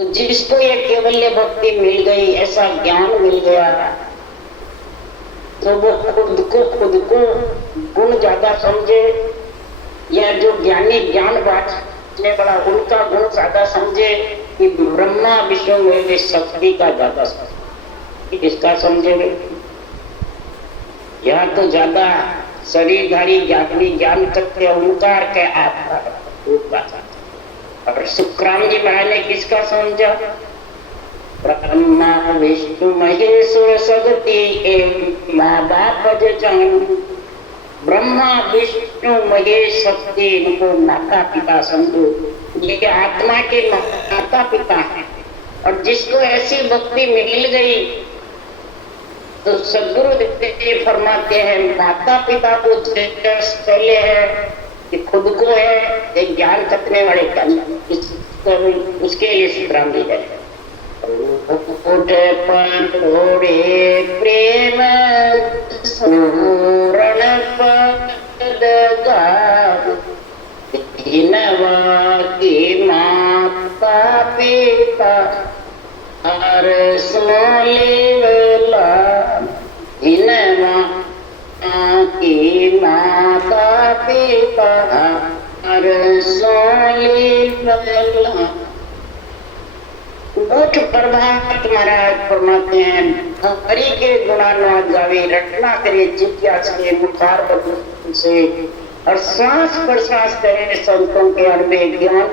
तो जिसको ये केवल्य भक्ति मिल गई, ऐसा ज्ञान मिल गया, तो वो खुद को गुण ज्यादा समझे, या जो ज्ञानी ज्ञान बांटने बड़ा उनका गुण ज्यादा समझे कि ब्रह्मा विष्णु में शक्ति का ज्यादा समझे, किसका समझेंगे? यहाँ तो ज्यादा शरीरधारी ज्ञान करते ओंकार के आत्मा, और सुखराम जी महाराज ने किसका समझा? ब्रह्मा विष्णु महेश्वर शक्ति एवं माँ बाप जान। ब्रह्मा विष्णु महेश शक्ति, इनको माता पिता समझो, ये आत्मा के माता पिता हैं। और जिसको ऐसी भक्ति मिल गई तो सदगुरु देव फरमाते हैं माता पिता को पहले है कि खुद को है, एक ज्ञान कतने वाले का उसके लिए सुखराम जी है। प्रेम सूरण पद की माता पिता हर सोलेवला की माता पिता हर सोलेवला। उठ प्रभात महाराज फरमाते हैं हरि के गुणानुवाद गावे, रटना करे जिज्ञासा से, मुखार से, और श्वास प्रश्वास करे संतों के अनुभव ज्ञान।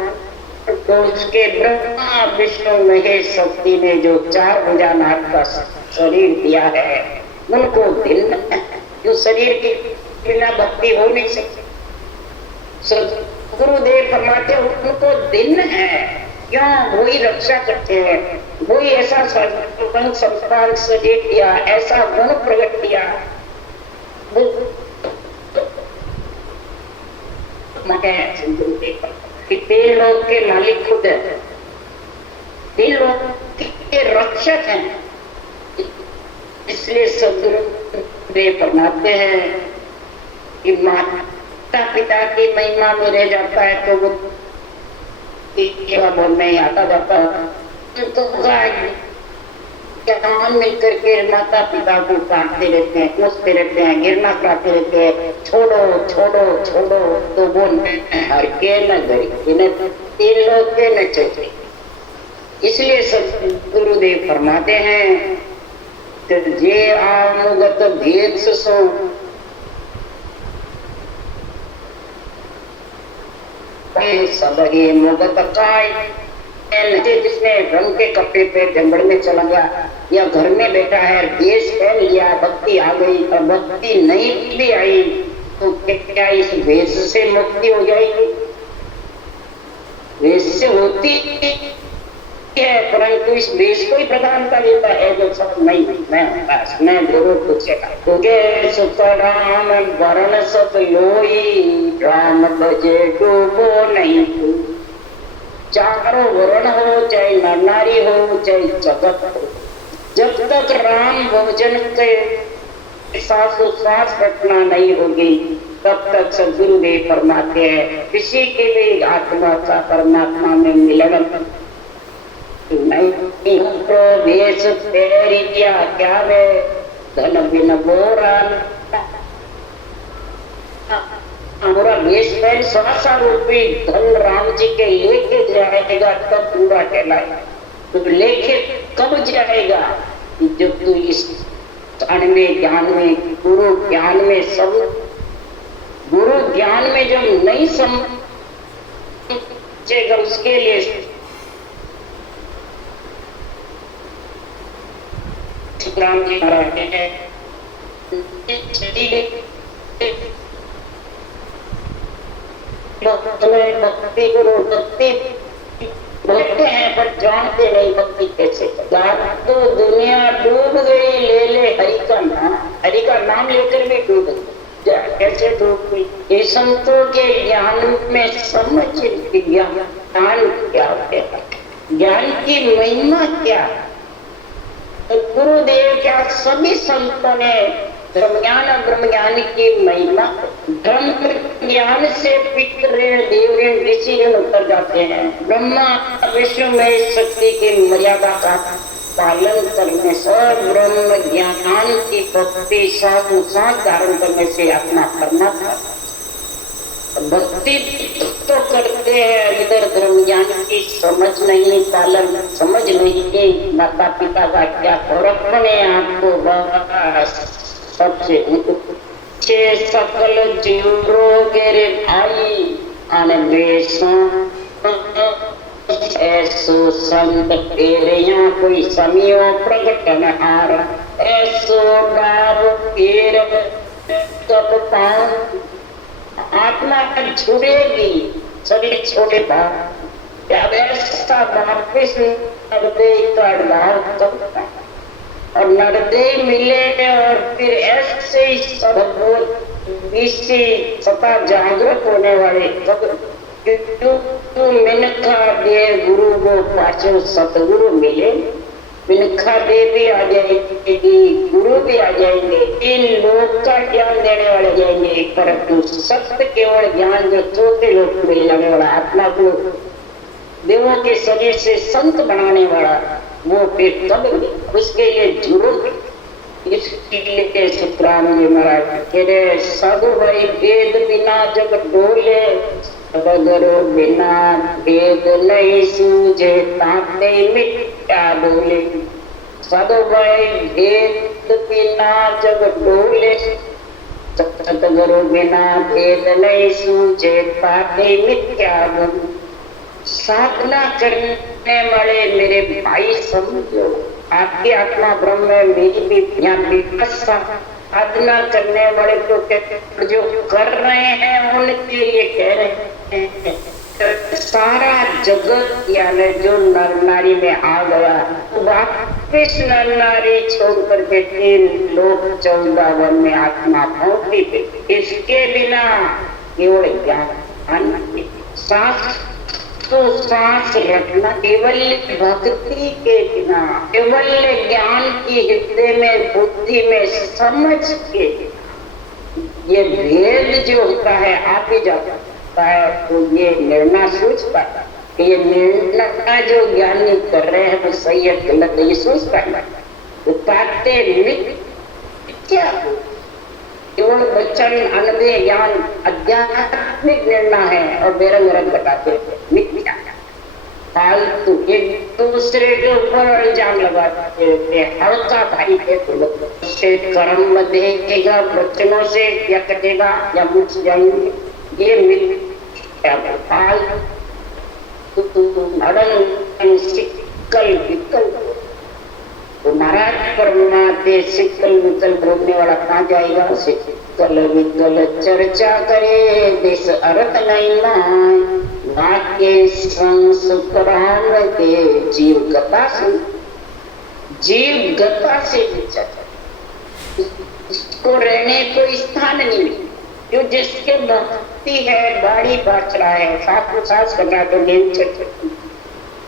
तो उसके ब्रह्मा विष्णु महेश शक्ति ने जो 4 भुजानाथ का शरीर दिया है, उनको दिन जो शरीर की बिना भक्ति हो नहीं सकती। गुरुदेव फरमाते उनको दिन है, क्यों? वही रक्षा करते हैं, वही ऐसा संस्कार शरीर दिया, ऐसा गुण प्रकट किया। तीन लोग के मालिक खुद है, तीन लोग के रक्षक हैं। इसलिए सदगुरुदेव फरमाते हैं कि माता पिता की महिमा में रह जाता है तो वो बोल में आता जाता है, तो मिलकर के माता पिता को काटते रहते हैं, पूछते रहते हैं, गिरना कराते रहते हैं, छोड़ो छोड़ो छोड़ो, तो वो हर के न गरी तीन लोग के न चलते। इसलिए सदगुरुदेव फरमाते हैं जे आमुगत भेद सो सबके मुगत काय। जिसने रंग के कपड़े पे जंगल में चला गया या घर में बैठा है, देश फैल लिया, भक्ति आ गई, और भक्ति नहीं भी आई तो क्या इस भेष से मुक्ति हो जाएगी? भेष से होती है, परंतु इस भेष को ही प्रधानता देता है जो सब नहीं मैं गुरु पूछेगा। सुख राम वरण सत लोई, राम भजे डूबो नहीं। चारों वर्ण हो, चाहे नर नारी हो, चाहे जगत हो, जब तक राम भोजन के श्वास रखना नहीं होगी तब तक सदगुरुदेव फरमाते हैं किसी के भी आत्मा का परमात्मा में मिलन नहीं। प्रवेश तेरी क्या है धन बिन बोरा, हमारा वेश में सहसा रूपी धन राम जी के लेके जाएगा तब पूरा कहलाएगा। तो लेके कब जाएगा? जब तू इस ज्ञान में गुरु ज्ञान में सब गुरु ज्ञान में जब नहीं समझेगा उसके लिए राम जी महाराज भक्ति गुरु भक्ति बोलते हैं पर जानते नहीं भक्ति कैसे। तो दुनिया डूब गई, ले हरि का नाम, हरि का नाम लेकर भी डूब गई। कैसे डूब गई? ये संतों के ज्ञान में समझ ज्ञान क्या है, ज्ञान की महिमा क्या। तो गुरुदेव क्या सभी संतों ने ब्रह्म ज्ञान और ब्रह्म ज्ञान की महिमा, ब्रह्म ज्ञान से पितर देवऋण ऋषि ऋण उतर जाते हैं। ब्रह्मा विष्णु में शक्ति की मर्यादा का पालन करने से, ब्रह्म ज्ञान की भक्ति साथ धारण करने से अपना परमात्मा भक्ति तो करते हैं, इधर धर्म ज्ञान की समझ नहीं, पालन समझ नहीं, माता पिता का क्या और अपने आप को सबसे ऊंचे सकल जीवों के भाई ऐसो संत तेरिया कोई समियो प्रकटन हार, ऐसो डाब पेर कब पाऊं, आत्मा छुड़ेगी शरीर छोड़े भाव, ऐसा वापिस नरदेह का भाव करता और नरदेह मिले और फिर ऐसे ही सता जागृत होने वाले मिनखा दे गुरु वो पाचो सतगुरु मिले, मिनखा दे भी आ जाएगी, गुरु भी आ जाएंगे, इन लोग का ज्ञान देने वाले जाएंगे, परंतु सत्य केवल ज्ञान जो चौथे लोग को मिलने वाला, आत्मा को देवों के शरीर से संत बनाने वाला, वो फिर कब उसके लिए जुड़ो। इसलिए सुखराम जी महाराज कह रहे साधु भाई वेद बिना जग डोले, सदगुरु बिना वेद नहीं सूझे, ताते मिट्टा बोले। साधु भाई वेद बिना जग डोले, सदगुरु बिना वेद नहीं सूझे, ताते मिट्टा बोले। साधना करने वाले मेरे भाई समझो, आपकी आत्मा ब्रह्म है, मेरी भी विपस्सा साधना करने वाले तो जो कर रहे हैं उनके लिए कह रहे हैं, सारा जगत यानी जो नर नारी में आ गया, वापिस नर नारी छोड़ करके 3 लोक 14 वन में आत्मा भौंकती पे, इसके बिना केवल ज्ञान सांस तो सांस रखना, केवल भक्ति के बिना, केवल ज्ञान की हृदय में बुद्धि में समझ के ये भेद जो होता है आप ही जाता है, तो ये निर्णय सोच पाता, ये निर्णय जो ज्ञानी कर रहे हैं वो सही है गलत है ये सोच पाता, तो पाते क्या केवल वचन अनबे ज्ञान आध्यात्मिक निर्णय है और बेरंग रंग बताते मिथ्या फालतू एक दूसरे के ऊपर इल्जाम लगाते रहते हैं, हल्का भाई है तो से कर्म देगा, वचनों से या कटेगा या मुझ जाएंगे, ये मिथ्या फालतू सिक्कल विकल्प। तो महाराज परमात्मा सिक्कल विकल बोलने वाला कहाँ जाएगा, सिक्कल विकल चर्चा करे देश अर्थ नहीं माय, वाक्य संस्करण के जीव गता से इसको रहने को स्थान नहीं मिले, जो जिसके भक्ति है बाड़ी बाच रहा है, सांस कर रहा है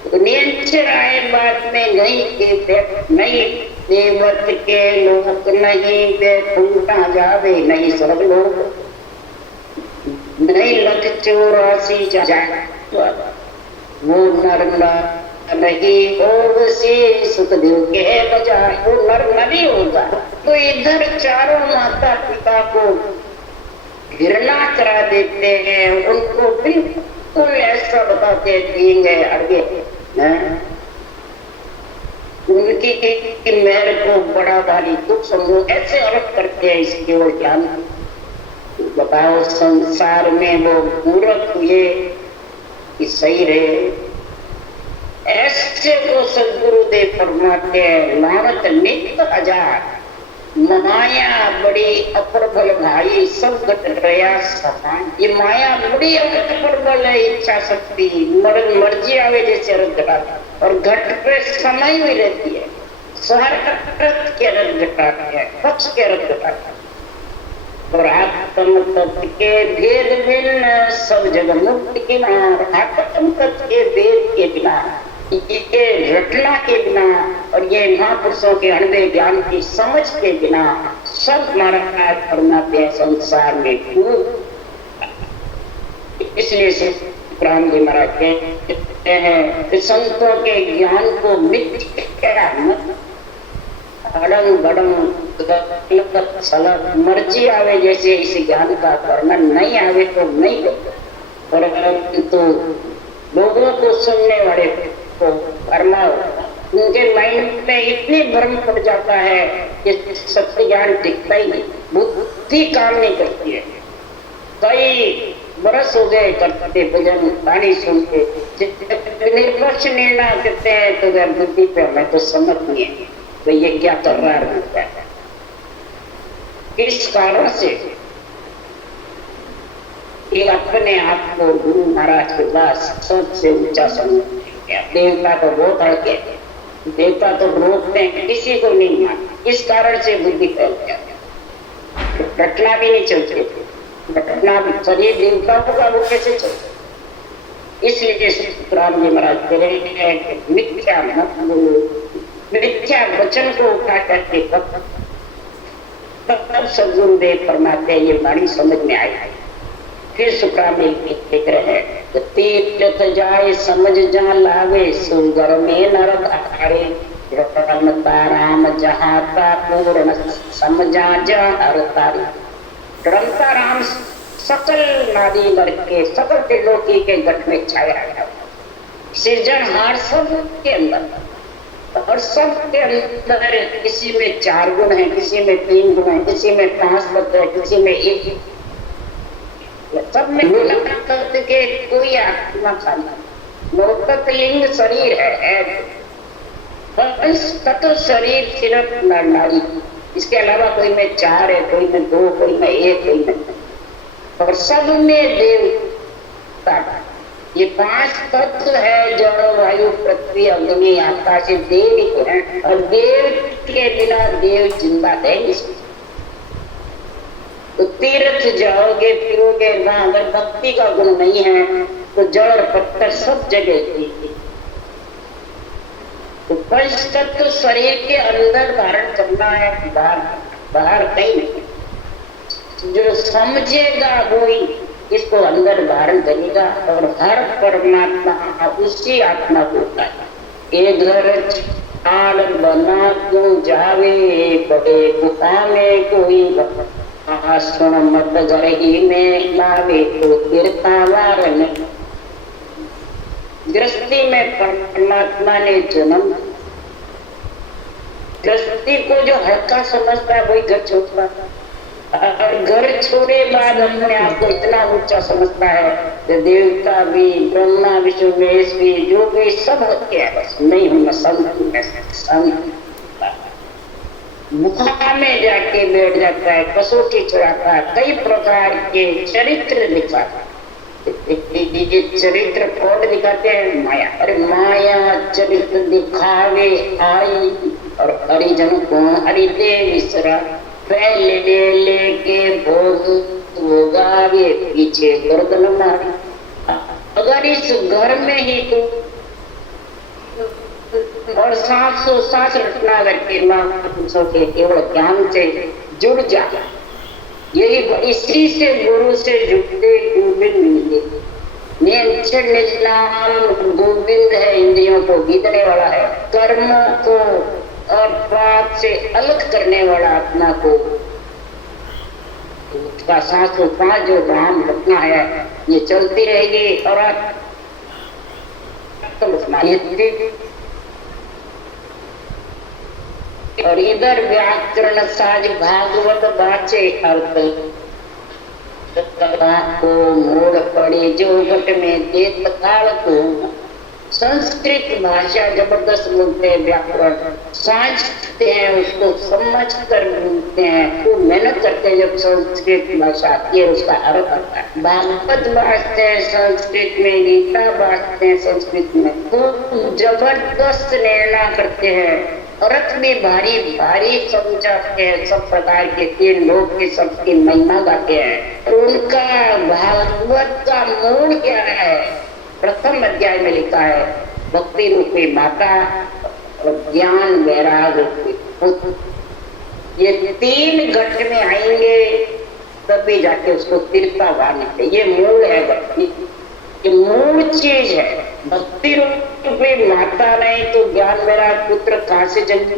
तो नियंत्रण आए बात में नहीं देवत के लोक नहीं बैकुंठा जावे, नहीं स्वर्ग लोक नहीं लख 84 जाए, वो नर नहीं हो से सुखदेव के बजाय वो नर नहीं होगा। तो इधर चारों माता पिता को घृणा करा देते हैं, उनको बिल्कुल ऐसा बताते देंगे आगे उनकी मेहर को बड़ा भारी दुख समझो, ऐसे अर्थ करते हैं इस केवल ज्ञान। बताओ संसार में वो मूर्ख हुए कि सही रहे, ऐसे को सदगुरुदेव फरमाते हैं लानत नित्य हजार, माया बड़ी अप्रबल भाई सब घट रहा समान। ये माया बड़ी अप्रबल है, इच्छा शक्ति मर्जी आवे जैसे रथ घटाती और घट पे समय भी रहती है, स्वार्थ के रथ घटाती है, पक्ष के रथ घटाती है, और आत्म तत्व के भेद भिन्न सब जगह मुक्त किनार, आत्म तत्व के भेद के बिना, ये रटना के बिना और ये महापुरुषों के अनुभव ज्ञान की समझ के बिना सब महाराज फरमाते हैं संसार में खूब। इसलिए से राम जी महाराज कहते हैं कि संतों के ज्ञान को मिथ्या मत अड़ंग बड़ंग सलत मर्जी आवे जैसे इस ज्ञान का वर्णन नहीं आवे तो नहीं करते, परंतु लोगों को सुनने वाले को फरमाओ, उनके माइंड में इतनी भ्रम पड़ जाता है कि सत्य ज्ञान टिकता ही नहीं, बुद्धि काम नहीं करती है। कई बरस हो गए करते भजन वाणी सुन के, निर्पक्ष निर्णय करते हैं तो बुद्धि पे हमें तो समझ नहीं है तो ये क्या कर रहा है। इस कारण से ये अपने आप को गुरु महाराज के पास सबसे ऊंचा समझ। देवता तो बहुत हड़के, देवता तो रोकते हैं, किसी को नहीं मानते, इस कारण से बुद्धि फैल जाती, घटना भी नहीं चलती थी, घटना शरीर देवताओं का वो कैसे चलते। इसलिए राम जी महाराज कह रहे हैं मिथ्या मत बोलो, मिथ्या वचन को उठा करके तब सदगुरुदेव फरमाते हैं ये वाणी समझ में आई। फिर सुखराम देख रहे हैं तीर्थ जाए समझ जा लावे, सुगर में नरक आरे, रमता राम जहाँ का पूर्ण समझा जा हर तारी। रमता राम सकल नारी लड़के सकल त्रिलोकी के गठ में छाया गया, सृजनहार सब के अंदर, और सब के अंदर किसी में 4 गुण है, किसी में 3 गुण है, किसी में 5 तत्व है, किसी में 1, सब में के कोई आत्मा खाना नौतत्लिंग शरीर है, तत्व शरीर सिर्फ नारी, इसके अलावा कोई में 4 है, कोई में 2, कोई में 1, कोई में, और सब में देवता। ये 5 तत्व है, जल वायु पृथ्वी अग्नि आकाश, देव ही है, और देव के बिना देव जिंदा है। तो तीर्थ जाओगे फिरोगे ना, अगर भक्ति का गुण नहीं है तो जड़ और पत्थर सब जगह थी। तो पंच तत्व शरीर के अंदर धारण करना है, बाहर कहीं नहीं। जो समझेगा वो ही इसको अंदर धारण करेगा, और हर परमात्मा उसी आत्मा को होता है। ये घर चाल बना क्यों जावे, बड़े गुफा में कोई सुन मत घर ही में लावे, तो गिरता वारन। गृहस्थी में परमात्मा ने जन्म, गृहस्थी को जो हल्का समझता है वही घर छोड़ता है, और घर छोड़े बाद अपने आप को इतना ऊंचा समझता है कि देवता भी, ब्रह्मा विष्णु महेश भी, जो भी सब होते हैं, बस नहीं होना संत गुफा में जाके बैठ जाता है, कसौटी चढ़ाता है, कई प्रकार के चरित्र दिखाता है। चरित्र कौन दिखाते हैं? माया। अरे माया चरित्र दिखावे आई, और हरिजन को हरिदेव विसरा, पहले लेके भोग गावे, पीछे गर्दन मारी। अगर इस घर में ही तू और सांस रटना करके महापुरुषों के केवल ज्ञान से जुड़ जा, यही इसी से गुरु से जुड़ते गोविंद मिले। गोविंद है, इंद्रियों को बीतने वाला है, कर्मों को और पाप से अलग करने वाला आत्मा को। उसका सांस 5 जो नाम रखना है ये चलती रहेगी, और और इधर व्याकरण साज भागवत बाचे अर्थ को मोड़ पड़े जो घट में देत काल को। संस्कृत भाषा जबरदस्त बोलते हैं, व्याकरण समझते हैं, उसको समझ कर बोलते हैं, खूब मेहनत करते हैं। जब संस्कृत भाषा आती है उसका अर्थ आता है। भागवत बांटते हैं संस्कृत में, गीता बांटते हैं संस्कृत में, खूब जबरदस्त निर्णय करते हैं, अर्थ भी भारी भारी समझाते हैं। सब प्रकार के 3 लोग के सबकी महिमा गाते हैं। और उनका भागवत का मूल क्या है? प्रथम अध्याय में लिखा है भक्ति रूपी माता और ज्ञान वैराग रूपी पुत्र। ये 3 घट में आएंगे तभी जाके उसको तीर्थता वाणी। ये मूल है भक्ति, ये मूल चीज है। भक्ति रूपी माता नहीं तो ज्ञान वैराग पुत्र कहां से जन्मे?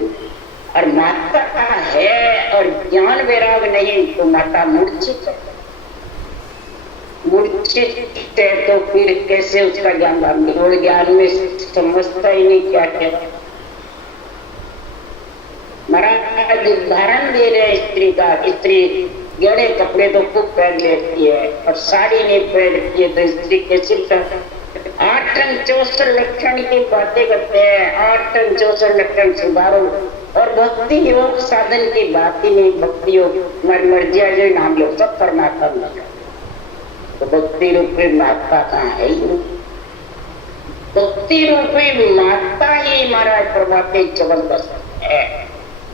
और माता है और ज्ञान वैराग नहीं तो माता मूर्छित है। मूर्छित है तो फिर कैसे उसका ज्ञान लाभ? और ज्ञान में समझता ही नहीं क्या क्या। महाराज उदाहरण दे रहे स्त्री का। स्त्री गहरे कपड़े तो खूब पहन लेती है और साड़ी नहीं पहनती है तो स्त्री कैसे? 8 अंग 64 लक्षण की बातें करते हैं। 8 अंग 64 लक्षण सुधारो और भक्ति योग साधन की बात ही नहीं। भक्ति योग मर्जिया जो नाम लो सब परमात्मा। तो भक्ति रूपी माता कहाँ है? भक्ति रूपी माता ही महाराज परमात्मा जबरदस्त है।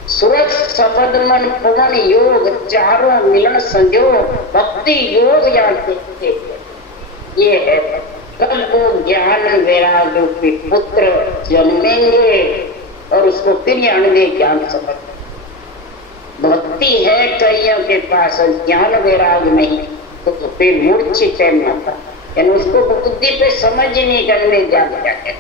सूरज शब्द मन पवन योग चारों मिलन संजोग भक्ति योग जानते ये है। कब वो ज्ञान वैराग रूपी पुत्र जन्मेंगे और उसको फिर आने ज्ञान समझ। भक्ति है कईयों के पास ज्ञान वैराग नहीं तो फिर मूर्छित है माता। यानी उसको बुद्धि पे समझ ही नहीं करने जाते।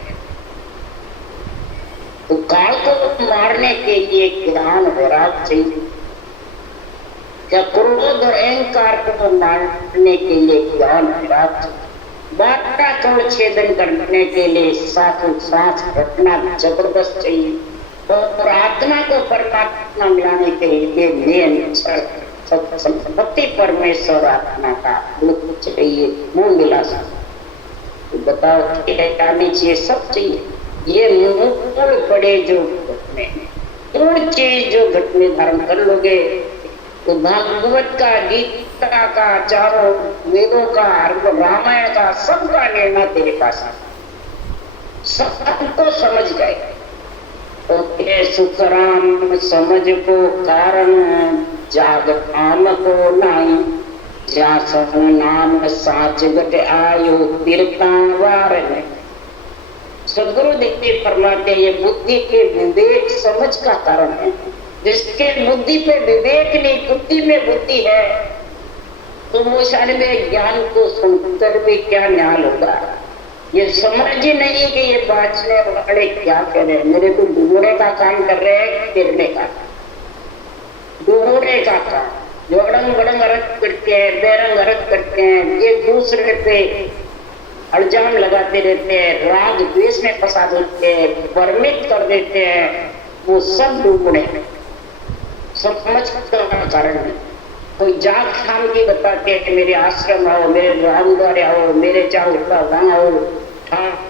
तो काल को मारने के लिए ज्ञान वैराग चाहिए। क्या क्रोध और अहंकार को मारने के लिए ज्ञान वैराग चाहिए। बाटा को छेदन करने के लिए सांस घटना जबरदस्त चाहिए। और आत्मा को परमात्मा मिलाने के लिए भक्ति परमेश्वर आत्मा का चाहिए। मुंह मिला तो बताओ क्या चाहिए? सब चाहिए। ये मूल पड़े जो मूल चीज जो घट में धारण कर लोगे तो भागवत का, गीता का, चारों वेदों का, रामायण का सबका निर्णय तेरे पास सबको समझ जाएगा। तो सुखराम समझ को कारण जाग आम को नाई जा सन नाम साच गट आयो तीर्थावार नहीं। सदगुरु देखते फरमाते ये बुद्धि के विवेक समझ का कारण है। जिसके बुद्धि पे विवेक नहीं, बुद्धि में बुद्धि है तो वो सारे में ज्ञान को सुनकर भी क्या न्याय होगा। ये समझ ही नहीं कि ये बाँचने वाले क्या कर रहे हैं। मेरे को डूबने का काम कर रहे हैं, गिरने का डूबने का काम। जो अड़ंग बड़ंग अर्थ करते हैं, बेरंग अर्थ करते हैं, एक दूसरे पे इल्जाम लगाते रहते हैं, राग द्वेष में फंसा देते हैं, भ्रमित कर देते हैं, वो सब डूबने समझ का कारण है। कोई जाग शाम की बताते हैं कि मेरे आश्रम आओ, मेरे रामद्वारे आओ, मेरे चार वहां आओ।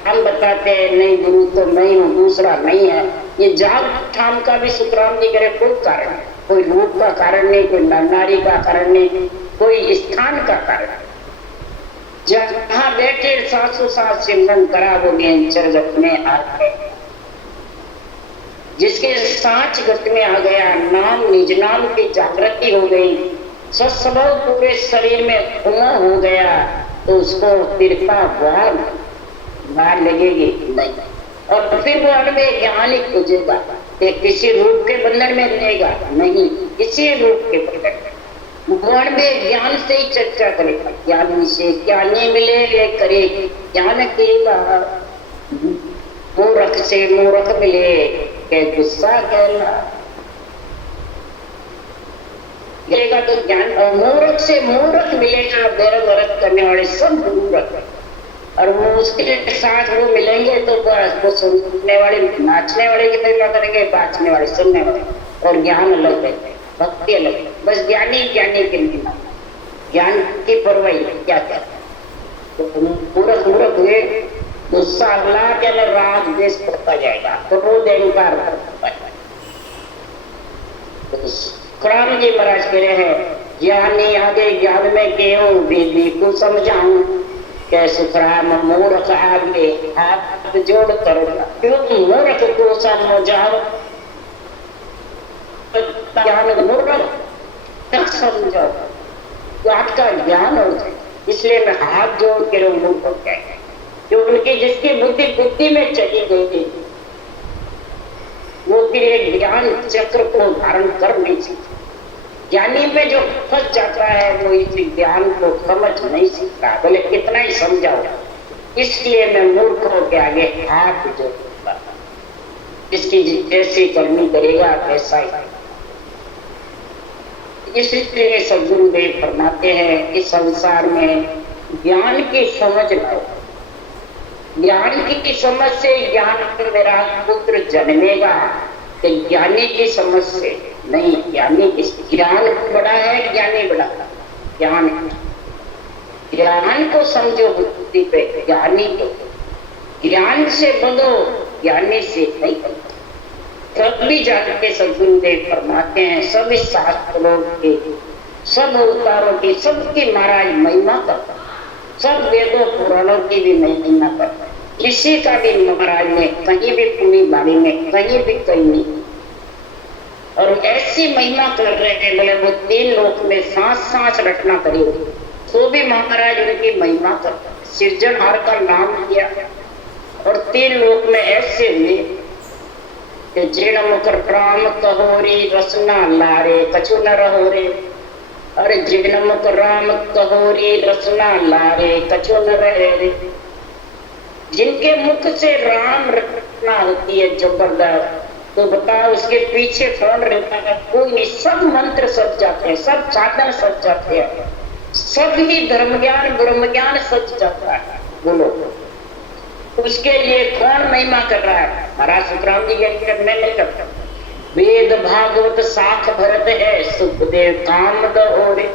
हम बताते हैं नहीं गुरु तो नहीं हूँ, दूसरा नहीं है। ये जाग ठाम का भी सुखराम जी करे कोई कारण है। कोई रूप का कारण नहीं, कोई नारी का कारण नहीं, कोई स्थान का कारण। जहाँ बैठे सासु सास सिमरन करा वो जगत में आ गए। जिसके सांच गत में आ गया, नाम निज नाम की जागृति हो गई, स्वभाव पूरे शरीर में उमंग हो गया तो उसको तीर्था बाहर लगेगी नहीं। और फिर वो अनवे ज्ञानी खोजेगा कि किसी रूप के बंधन में रहेगा नहीं, किसी रूप के बंधन में भगवान में ज्ञान से ही चर्चा करेगा। ज्ञानी से ज्ञानी मिले करे ज्ञान के मूर्ख से मूर्ख मिले के गुस्सा कहला मिलेगा तो ज्ञान। और मूर्ख से मूर्ख मिलेगा, बेरंग करने वाले सब मूर्ख। और वो उसके साथ वो मिलेंगे तो वो सुनने वाले नाचने वाले की तरह करेंगे, बाँचने वाले सुनने वाले। और ज्ञान अलग है, भक्ति अलग है। बस ज्ञानी ज्ञानी के लिए ज्ञान की परवाही क्या क्या तो मूर्ख मूर्ख हुए, गुस्सा अल्लाह के अंदर राग द्वेष करता जाएगा तो वो अहंकार करता जाएगा। राम जी महाराज कह रहे हैं ज्ञानी आगे ज्ञान में क्यों विधि को समझाऊं, क्या सुखराम मूर्ख आगे हाथ जोड़ कर क्यों मूर्ख को समझाओ। ज्ञान मूर्ख समझो तो आपका ज्ञान हो जाए। इसलिए मैं हाथ जोड़ के लोगों को कहता जो उनकी जिसकी बुद्धि में चली गई थी वो फिर एक ज्ञान चक्र को धारण कर नहीं सकता। ज्ञानी में जो फंस जाता है वो इस ज्ञान को समझ नहीं सकता, बोले कितना ही समझाओ। इसलिए मैं मूर्खों के आगे हाथ जोड़ूंगा, इसकी जैसी करनी करेगा वैसा ही। इसलिए सद्गुरुदेव फरमाते हैं कि संसार में ज्ञान की समझ लाओ। ज्ञान की समझ से ज्ञान में मेरा पुत्र जन्मेगा, तो ज्ञानी की समझ से नहीं। ज्ञानी की ज्ञान बड़ा है, ज्ञानी बड़ा। ज्ञान ज्ञान को समझो बुद्धि पे, ज्ञानी को ज्ञान से बंधो, ज्ञानी से नहीं बंधो। तब भी जाके सद्गुरुदेव फरमाते हैं सभी शास्त्रों के, सब अवतारों की, सबकी महाराज महिमा करता, सब वेदों पुराणों की भी महिमा करता। किसी का भी महाराज ने कहीं भी पूरी बारी में कहीं भी कहीं नहीं। और ऐसी महिमा कर रहे हैं, बोले वो 3 लोक में सांस सांस रटना करेंगे तो भी महाराज उनकी महिमा करता। सृजनहार का नाम लिया और 3 लोक में ऐसे हुए कि जीर्ण मुख राम कहोरी रसना लारे कछु न रहोरे। अरे जीर्ण मुख राम कहोरी रसना लारे कछु न रहे। जिनके मुख से राम रटना होती है जबरदस्त, तो बताओ उसके पीछे कौन रहता है? कोई नहीं। सब मंत्र सज जाते हैं, सब साधन सज जाते हैं, सब ही धर्म ज्ञान ब्रह्म ज्ञान सज जाता है। बोलो उसके लिए कौन महिमा कर रहा है? महाराज सुखराम जी के मैं नहीं करता। वेद भागवत साख भरत है सुखदेव काम दहोरे।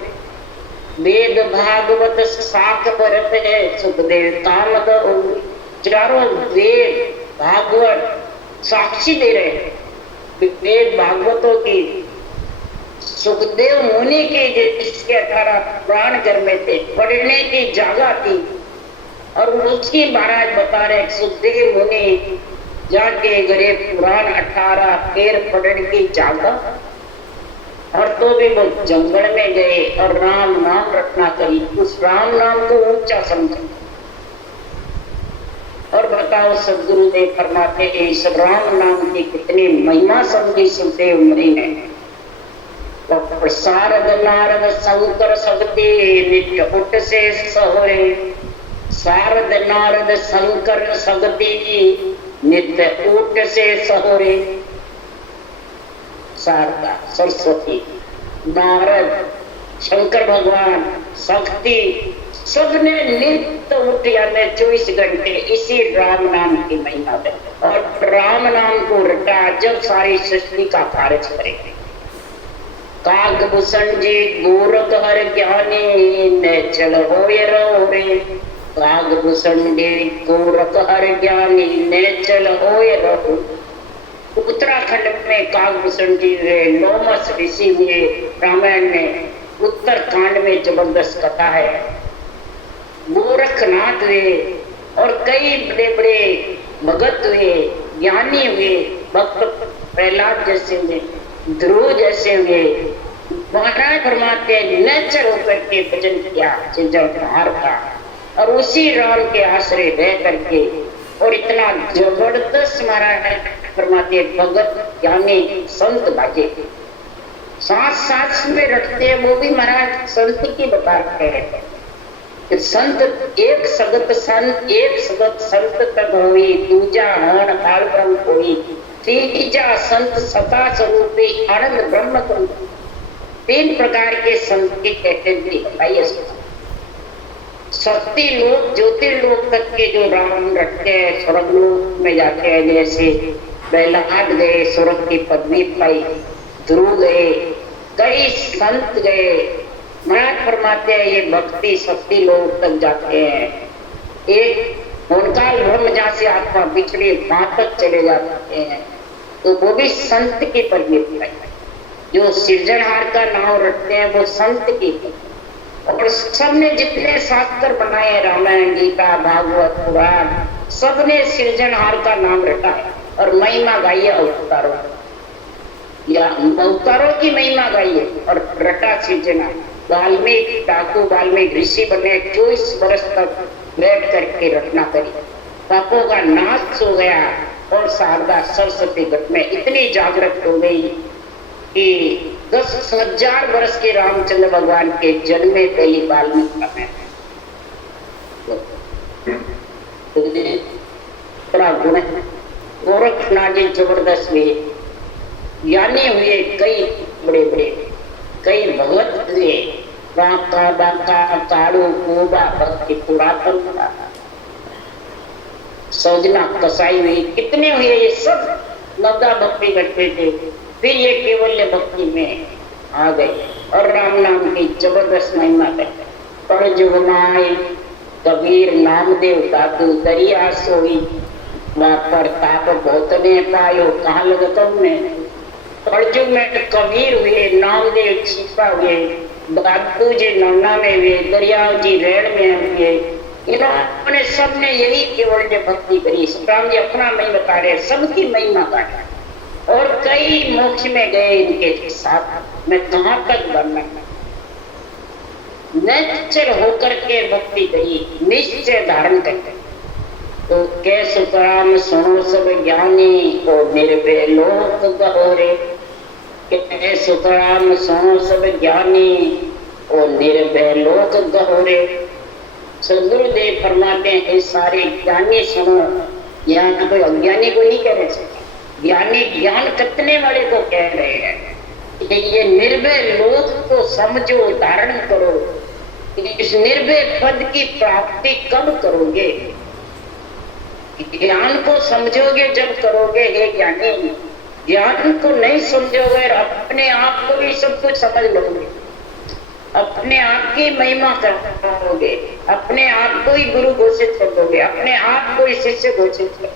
वेद भागवत साख भरत है सुखदेव काम दहोरे। चारों वेद भागवत साक्षी दे रहे हैं। वेद भागवतों की सुखदेव मुनि के जिसके 18 प्राण घर में थे, पढ़ने की जगह थी, और उसकी महाराज बता रहे सुखदेव मुनि जाके घरे पुराण 18 पैर पढ़ने की जगह। और तो भी वो जंगल में गए और राम नाम रटना करी, उस राम नाम को ऊंचा समझा। और बताओ सद्गुरुदेव फरमाते हैं इस राम नाम की कितनी महिमा समझी सुखदेव मुनि ने। तो शारद नारद शंकर सगते नित्य उठ से सहोरे। शारद नारद शंकर सगती नित्य उठ से सहोरे। शारदा सरस्वती, नारद, शंकर भगवान, शक्ति, सबने नित्य उठ यानी 24 घंटे इसी राम नाम की महिमा है। और राम नाम को रटा जब सारी सृष्टि का कार्य करेंगे। कागभूषण जी गोरख हर ज्ञानी नेचल होय रहोरे। कागभूषण जी गोरख हर ज्ञानी नेचल होय रहो। उत्तराखंड में कागभूषण जी हुए, लोमस ऋषि हुए। रामायण में उत्तरकांड में जबरदस्त कथा है। गोरखनाथ हुए और कई बड़े बड़े भगत हुए, ज्ञानी हुए, भक्त प्रहलाद जैसे हुए, ध्रुव जैसे हुए। महाराज फरमाते नेचर होकर के भजन किया सृजनहार का, और उसी राम के आश्रय रह करके, और इतना जबरदस्त महाराज फरमाते भगत ज्ञानी संत भागे। सांस सांस में रटते हैं, वो भी महाराज संत की बता रहे हैं। संत एक सगत संत तक हुई, दूजा हण काल ब्रह्म हुई, तीजा संत सता स्वरूपी आनंद ब्रह्म को। 3 प्रकार के संत की कैटेगरी बताइए। शक्ति लोक ज्योतिर्लोक तक के जो राम रटते हैं, स्वर्ग लोक में जाते हैं, जैसे प्रहलाद गए स्वर्ग की पदवी पाई, ध्रुव गए, कई संत गए। महाराज फरमाते हैं ये भक्ति शक्ति लोग तक जाते हैं। एक उनका ब्रह्म जहाँ से आत्मा बिछड़ी वहां तक चले जाते हैं, तो वो भी संत की परिणति है। जो सृजनहार का नाम रखते हैं वो संत की। और सबने जितने शास्त्र बनाए, रामायण गीता भागवत पुराण, सबने सृजनहार का नाम रखा है और महिमा गाई है अवतारों या अवतारों की महिमा गाई है और रटा सृजनहार। वाल्मीकि डाकू वाल्मीकि ऋषि बने, 24 वर्ष तक बैठ करके रचना करी, पापों का नाश हो गया और शारदा सरस्वती घट में इतनी जागृत हो गई कि 10,000 वर्ष के रामचंद्र भगवान के जन्म में पहली बाल में बड़ा गुण गोरखनाथ जी जबरदस्त हुए, ज्ञानी हुए, कई बड़े बड़े कई भगवत हुए, बांका बांका काड़ू कोबा भक्ति पुरातन सौजना कसाई हुई, कितने हुए ये सब नवदा भक्ति करते थे। फिर ये केवल्य भक्ति में आ गए और राम नाम की जबरदस्त महिमा करते। पर जुगनाए कबीर नामदेव दादू दरिया सोई, वहां पर ताप बहुत ने पायो कहाँ लगतम में। परजुग में कबीर हुए, नामदेव छिपा हुए, दादू जी नौना में हुए, दरियाव जी रेड़ में हुए। इन्होंने सबने यही केवल भक्ति करी। राम जी अपना नहीं बता रहे, सबकी महिमा का और कई मोक्ष में गए इनके साथ। मैं कहाँ तक वर्णन निश्चल होकर के भक्ति करी, निश्चय धारण करके। तो कैसे राम सुनो सब ज्ञानी को निर्भय लोक गहोरे, कैसे राम सुनो सब ज्ञानी और निर्भय लोक गहोरे। सदगुरुदेव फरमाते हैं सारे ज्ञानी सुनो, यहाँ कोई अज्ञानी को नहीं कह रहे, ज्ञानी ज्ञान कतने वाले को कह रहे हैं कि ये निर्भय लोक को समझो, धारण करो। इस निर्भय पद की प्राप्ति कब करोगे? ज्ञान को समझोगे जब करोगे हे ज्ञानी। ज्ञान को नहीं समझोगे, अपने आप को भी सब कुछ समझ लोगे, अपने आप की महिमा करोगे, अपने आप को ही गुरु घोषित कर दोगे, अपने आप को ही शिष्य घोषित कर,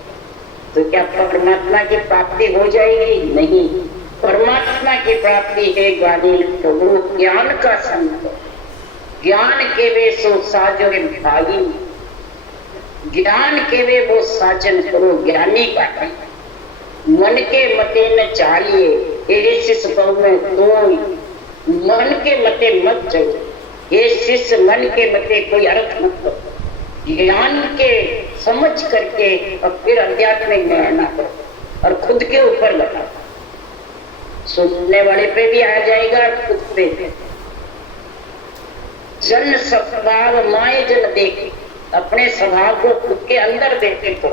तो क्या परमात्मा की प्राप्ति हो जाएगी? नहीं। परमात्मा की प्राप्ति है ज्ञानी गुरु ज्ञान का संग, ज्ञान के वे सो साजो भागी, ज्ञान के वे वो साजन करो ज्ञानी का। मन के मते न चालिए ये शिष्य में कोई, मन के मते मत चलो ये शिष्य, मन के मते कोई अर्थ मत करो। ज्ञान के समझ करके और फिर आध्यात्मिक ज्ञान करो और खुद के ऊपर लगाओ। सुनने वाले पे भी आ जाएगा और खुद पे। जन स्वभाव माए जन देखे, अपने स्वभाव को खुद के अंदर देखे तो